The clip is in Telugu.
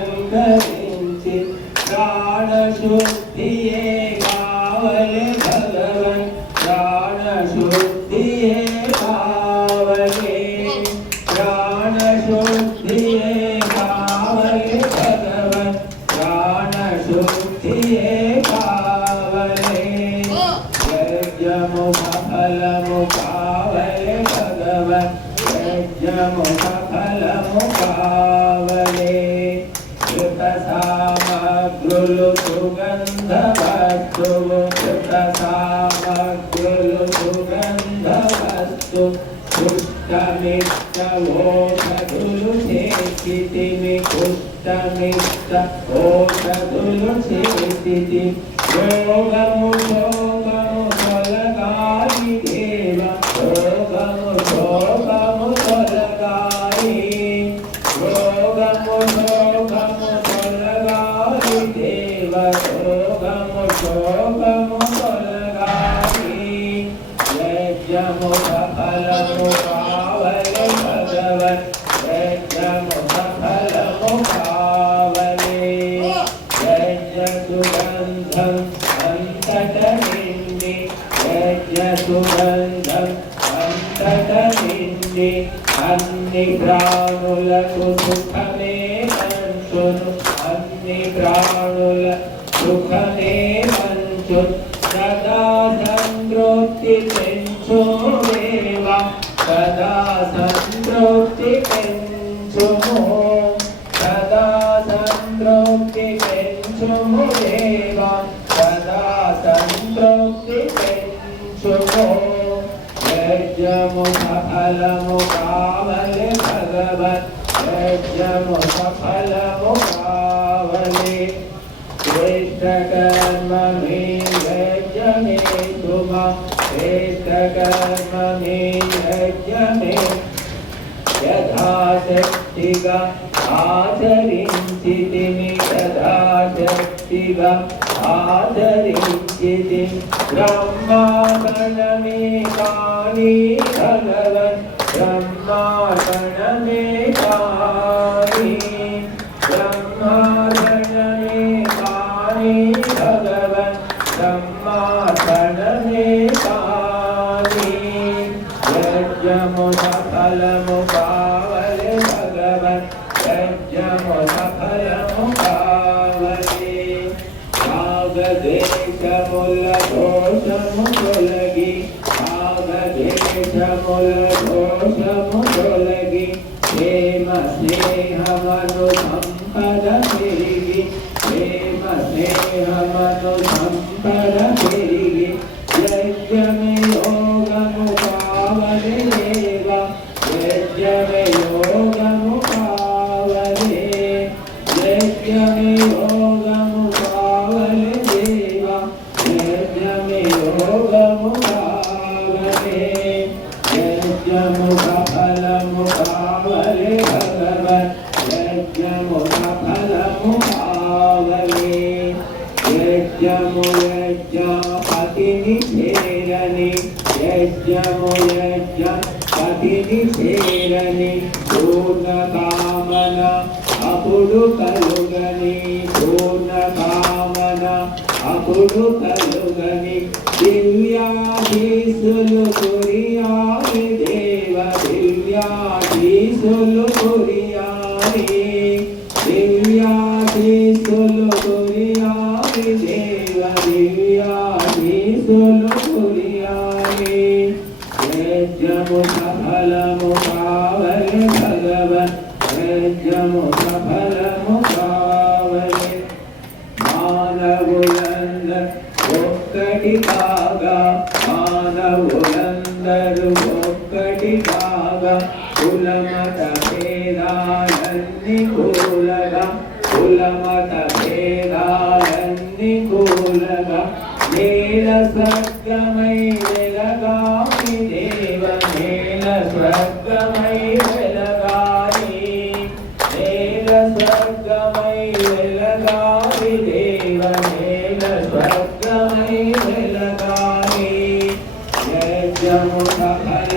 అలంకరించి ప్రాణశుద్ధియే కావలే భగవన్ ప్రాణశుద్ధియే కావలే ప్రాణశుద్ధియే కావలే భగవన్ ప్రాణశుద్ధియే కావలే యజ్ఞము సఫలము కావలే భగవన్ యజ్ఞము సఫలము కావలే సామగ్రులు సుగంధ వస్తువు కృత సామగ్రులు సుగంధ వస్తు పుష్టమిష్ట ఓషధులు చేసితిమి పుష్టమిష్ట ఓషధులు చేసితి యోగము శోకము తొలగాయి దేవ యోగము శోకము తొలగాయి యోగము శోకము తొలగాయి దేవ యోగము శోకము తొలగాయి యజ్ఞము సఫలము కావలే భగవన్ యజ్ఞము సఫలము కావలే యజ్ఞ సుగంధం అంతట నిండి యజ్ఞ సుగంధం అంతట నిండి అన్ని ప్రాణులకు సుఖమే మంచును అన్ని ప్రాణుల సుఖమే మంచు సదా సంతృప్తి పెంచుమేవా సదా సంతృప్తి పెంచుము సదా సంతృప్తి పెంచుము దేవా సదా సంతృప్తి పెంచుము యజ్ఞము సఫలము కావలే భగవన్ యజ్ఞము సఫలము కావలే శ్రేష్ఠ కర్మ మే యజ్ఞమే శుభ శ్రేష్ఠ కర్మ మే యజ్ఞమే యథాశక్తిగా ఆచరించితిమి యథాశక్తిగా ఆచరించితి బ్రహ్మాగణమే కాని భగవన్ బ్రహ్మాగణమే కాని బ్రహ్మాగణమే కాని భగవన్ బ్రహ్మాగణమే కాని యజ్ఞము సఫలము కావలే భగవన్ యజ్ఞము సఫలము కావలే ఆగదేశముల దోషము తొలగి ఆగదేశముల దోషము తొలగి ప్రేమ స్నేహమను సంపద పెరిగి ప్రేమ స్నేహమను సంపద పెరిగి యజ్ఞమే యోగము కావలే దేవ యజ్ఞమే యోగము కావలే యజ్ఞమే యోగము కావలే దేవ యజ్ఞమే యోగము కావలే యజ్ఞము సఫలము కావలే భగవన్ యజ్ఞము సఫలము కావలే యజ్ఞము యజ్ఞపతిని చేరని యజ్ఞము యజ్ఞపతిని చేరని పూర్ణ కామన అప్పుడు కలుగని పూర్ణ కామన అప్పుడు కలుగని దివ్యాధీసులు కురియాలి దేవ దివ్యాధీసులు కురియాలి దివ్యాధీసులు కురియాలి దేవ దివ్యాధీసులు కురియాలి యజ్ఞము సఫలము కావలే భగవన్ యజ్ఞము సఫలము కావలే మానవులందరూ ఒక్కటి కాగా మానవులందరూ ఒక్కటి కాగా కులమత భేదాలన్నీ కూలగా కులమత భేదాలన్నీ కూలగా నేల స్వర్గమై వెలగాని దేవ నేల స్వర్గమై వెలగాని నేల స్వర్గమై వెలగాని నేల స్వర్గమై వెలగాలి యజ్ఞము సఫల